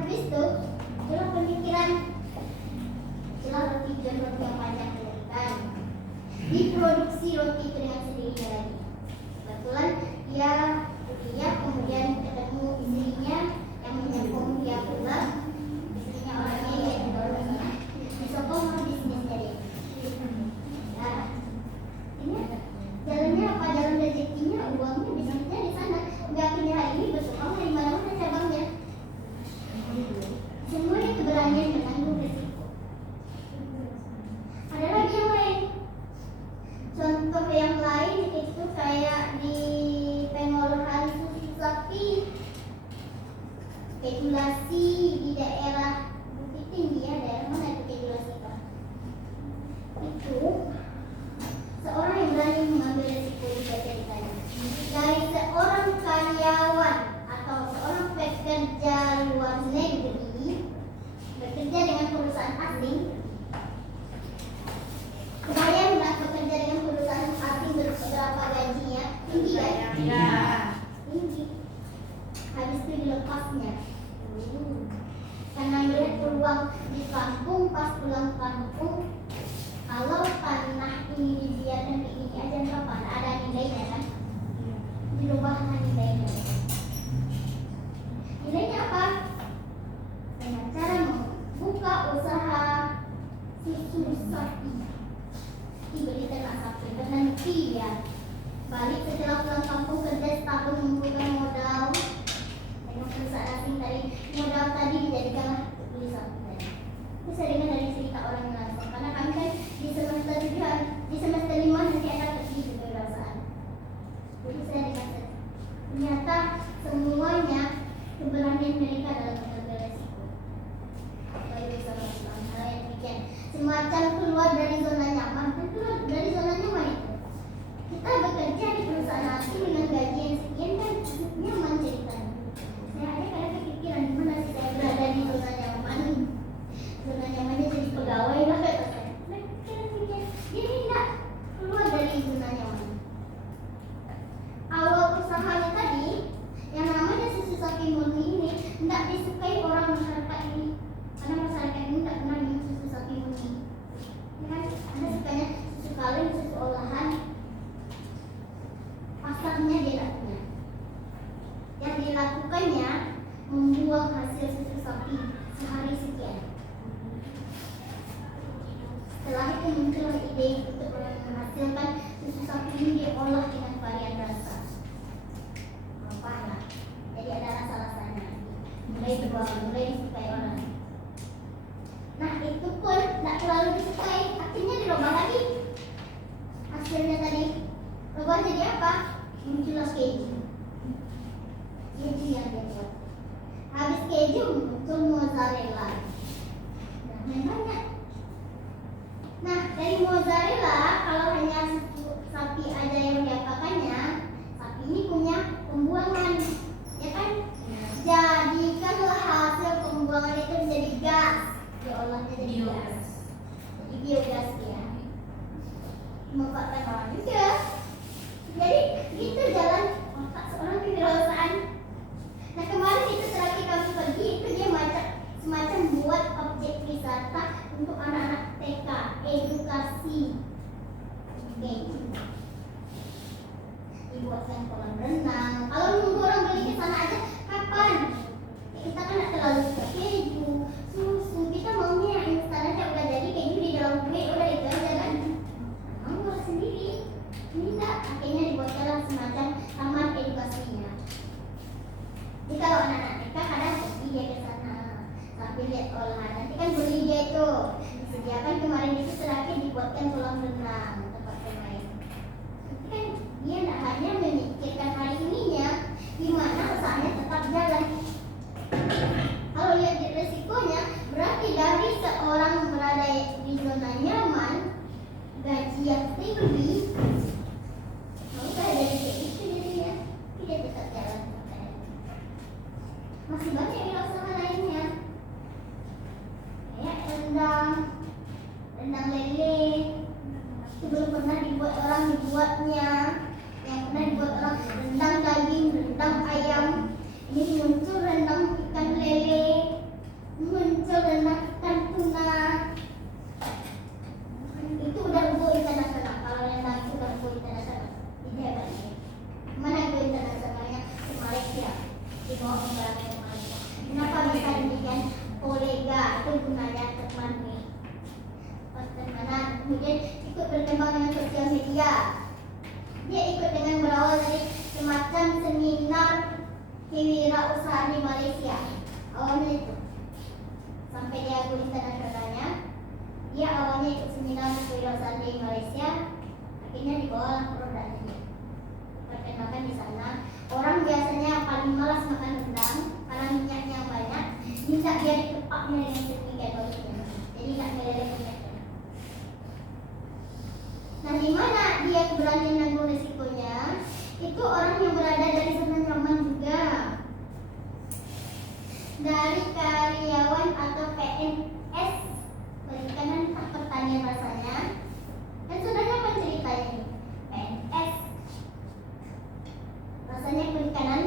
Habis itu, itulah pemikiran, itulah roti john, roti yang banyak dilakukan. Diproduksi roti itu dengan sendirinya lagi. Kebetulan dia kemudian ketemu istrinya yang menyokong dia pula. Istrinya orangnya ya orangnya disokong oleh bisnisnya dia. Nah, ini jalannya apa? Jalan rezekinya, uangnya, bisnisnya di sana. Nggak punya hari ini bertukang dari mana-mana cabangnya. Semua itu keberanian menanggung risiko. Ada lagi yang lain. Contoh yang lain itu kayak di pengolahan susu sapi, spekulasi di daerah Bukit Tinggi ya, daerah mana itu spekulasi Pak? Itu seorang yang berani mengambil risiko juga ceritanya. Dari seorang karyawan atau seorang pekerja luar negeri bekerja dengan perusahaan asing. Kebayang nggak bekerja dengan perusahaan asing berapa gajinya? Tinggi kan? Ya. Tinggi. Habis itu dilepasnya. Karena melihat peluang di kampung, pas pulang kampung, kalau tanah ini dibiarkan kayak gini aja nggak apa, ada nilainya kan? Dirubahlah nilainya. Nilainya apa? Dengan cara membuka usaha susu sapi. Diberi ternak sapi, berhenti ya. Balik setelah pulang kampung kerja setahun mengumpulkan modal dengan perusahaan asing tadi. Modal tadi dijadikanlah beli sapi tadi. Itu saya dengar dari cerita orang yang langsung. Karena kami kan di semester 7, di semester 5 nanti ada pergi ke kewirausahaan. Jadi saya dengar ternyata semuanya keberanian mereka dalam mengambil resiko. Baik sama hal yang demikian. Semacam keluar dari zona nyaman. Keluar dari zona nyaman itu. Kita bekerja di perusahaan asing dengan gaji yang sekian kan nyaman ceritanya. Saya ada kadang kepikiran gimana sih saya berada di zona nyaman. Zona nyamannya jadi pegawai lah kata saya. Pikir ini enggak keluar dari zona nyaman. Awal usahanya tadi yang namanya susu sapi murni ini enggak disukai orang masyarakat ini. Karena masyarakat ini enggak pernah minum susu sapi murni. Ya kan? Anda sukanya susu kaleng, susu olahan. Pasarnya dia tak punya. Yang dilakukannya membuang hasil susu sapi sehari sekian. Setelah itu muncul ide untuk menghasilkan susu sapi ini diolah dengan varian rasa. Apa ya? Jadi ada rasa-rasanya. Mulai dibuang, mulai disukai orang. Nah itu pun tidak terlalu disukai. Akhirnya dirubah lagi. Hasilnya tadi rubah jadi apa? Muncullah keju. Keju yang dia buat. Habis keju muncul mozzarella. Nah, banyak. Nah, dari mozzarella kalau hanya sapi aja yang diapakannya, sapi ini punya pembuangan, ya kan? Jadikanlah hasil pembuangan itu menjadi gas, diolahnya jadi gas. geografi ya. Memanfaatkan orang juga. Jadi itu jalan otak seorang kewirausahaan. Nah kemarin itu terakhir kami pergi itu dia semacam buat objek wisata untuk anak-anak TK, edukasi. Oke. Dibuatkan kolam renang. Kalau nunggu orang beli ke sana aja, kapan? Kita kan tidak terlalu suka keju, susu. Kita maunya yang instan aja udah jadi keju di dalam kue udah itu aja kan? Mau buat sendiri. Tidak, akhirnya dibuatkanlah semacam taman edukasinya. Jadi kalau anak-anak TK kadang pergi dia ke sana sambil lihat olahan. Nanti kan beli dia itu disediakan kemarin itu terakhir dibuatkan kolam renang tempat bermain. Nanti kan dia tidak hanya memikirkan hari ininya, gimana usahanya tetap jalan. Kalau lihat di resikonya, berarti dari seorang berada di zona nyaman, gaji yang tinggi, maka dari itu jadinya tidak tetap jalan. Masih banyak wirausaha lainnya, kayak rendang lele, itu belum pernah dibuat orang dibuatnya. Yang pernah dibuat orang rendang daging, rendang ayam. Ini muncul rendang ikan lele, muncul rendang ikan tuna. Itu udah go internasional. Kalau rendang itu udah go internasional, ini hebatnya. Mana go internasionalnya? Ke Malaysia, dibawa ke Malaysia. Kenapa bisa demikian? Kolega itu gunanya terpenuhi pertemanan, kemudian ikut berkembang dengan sosial media. Dia ikut dengan berawal dari semacam seminar kewirausahaan di Malaysia. Awalnya itu sampai dia go internasionalnya. Dia awalnya ikut seminar kewirausahaan di Malaysia, akhirnya dibawa produknya. Perkenalkan di sana. Orang biasanya paling malas makan rendang karena minyaknya banyak. Minta dia dikepaknya dengan sedemikian bagusnya. Jadi nggak meleleh minyaknya. Nah, di mana dia keberanian nanggung resikonya? Itu orang yang berada dari zona nyaman juga. Dari karyawan atau PNS, perikanan pertanian rasanya. Dan sudah nyaman ceritanya ini. PNS rasanya perikanan.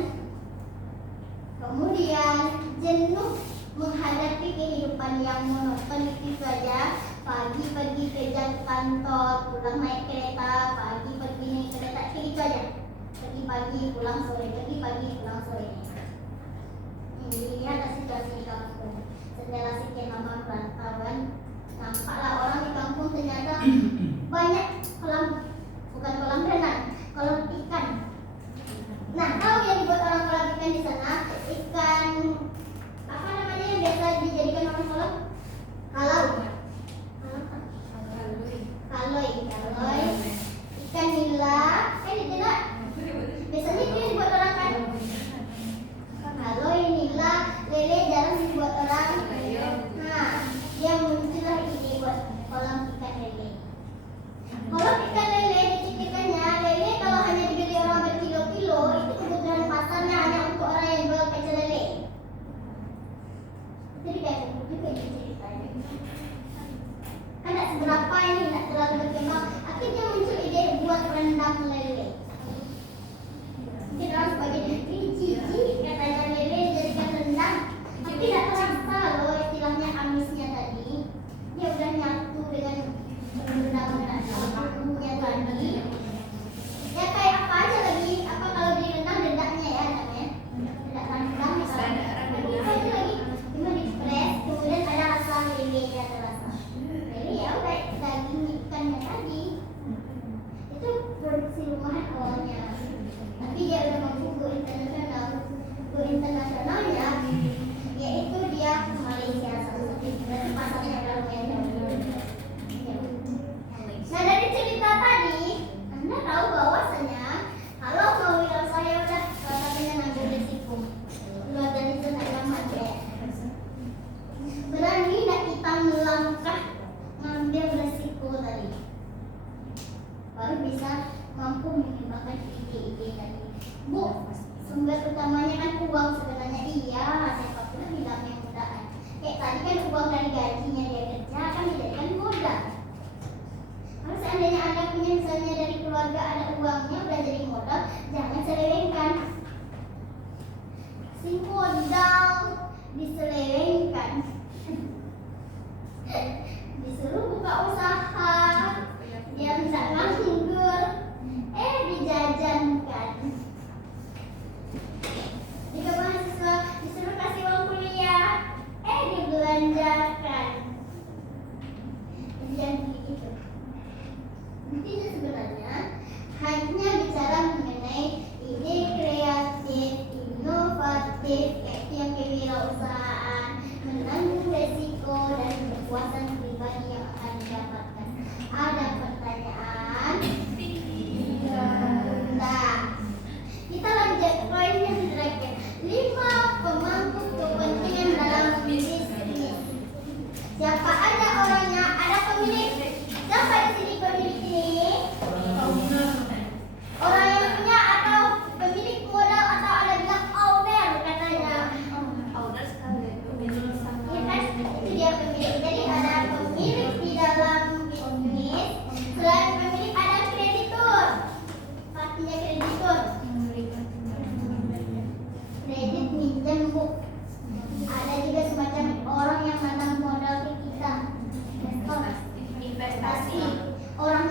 Kemudian jenuh menghadapi kehidupan yang monoton itu saja. Pagi pergi kerja ke kantor, pulang naik kereta, pagi pergi naik kereta, itu aja. Pergi pagi, pulang sore, pergi pagi, pulang sore. Lihat situasi di kampung. Setelah sekian lama perantauan, nampaklah orang di kampung ternyata banyak bukan kolam renang, kolam ikan. Nah, tahu yang dibuat orang kolam ikan di sana? Ikan apa namanya yang biasa dijadikan orang kolam? Kaloi, ikan nila, tidak. Biasanya itu yang dibuat orang kan? Kaloi, nila, lele jarang dibuat orang. Nah, dia muncullah ide buat kolam ikan lele. Kolam ikan lele diciptakannya, lele kalau hanya dibeli orang berkilo-kilo, itu kebutuhan pasarnya hanya untuk orang yang jual pecel lele. Jadi kayak juga ceritanya. Kan tidak seberapa ini, tidak terlalu berkembang. Akhirnya muncul ide buat rendang lele. Mungkin orang sebagai cici katanya lele jadikan rendang, tapi tidak terasa loh istilahnya amisnya tadi. Dia udah nyatu dengan rendang bumbunya tadi. Ya kayak apa aja lagi? Apa kalau di rendang dedaknya ya namanya? Dedak rendang misalnya. Itu aja lagi. Cuma di press, kemudian ada rasa lele-nya terasa. Lele ya udah daging ikannya tadi. Itu produksi rumahan awalnya. Tapi dia udah mampu go internasional. Go internasionalnya yaitu dia ke Malaysia salah satu dan pasarnya udah lumayan jauh. Nah dari cerita tadi, Anda tahu bahwasanya kalau mau wirausaha ya udah salah satunya nanggung risiko. Keluar dari zona nyaman ya. Berani nak kita melangkah ngambil resiko tadi, baru bisa mampu mengembangkan ide-ide tadi. Bu, sumber utamanya kan uang sebenarnya. Iya, siapa pun bilangnya mudahan. Kayak tadi kan uang dari gajinya dia kerja kan dijadikan modal.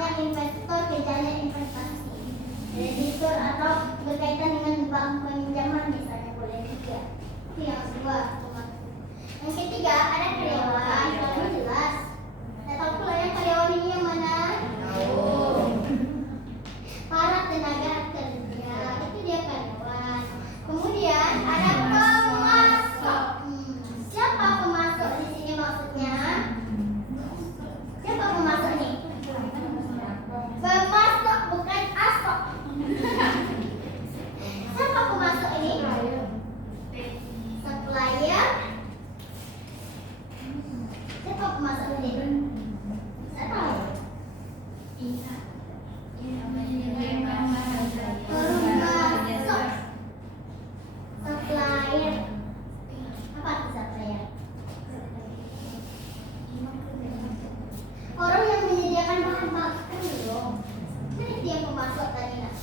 Misalnya investor kerjanya investasi, kreditur atau berkaitan dengan bank peminjaman misalnya boleh juga. Itu yang kedua. Yang ketiga ada karyawan, kalau ini jelas. Saya tahu pula yang karyawan ini yang mana? Para tenaga kerja, itu dia karyawan. Kemudian ada pemasok. Siapa pemasok di sini maksudnya? Siapa pemasok nih? Pemasok bukan asok. Siapa pemasok ini? Supplier. Siapa pemasok ini? Saya tahu. Pemasok. Supplier. Apa itu supplier? Orang yang menyediakan bahan baku loh. Ini dia pemasok tadi nak.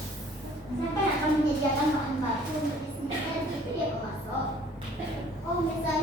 Siapa yang akan menyediakan bahan baku untuk bisnis? Itu dia pemasok. Oh misalnya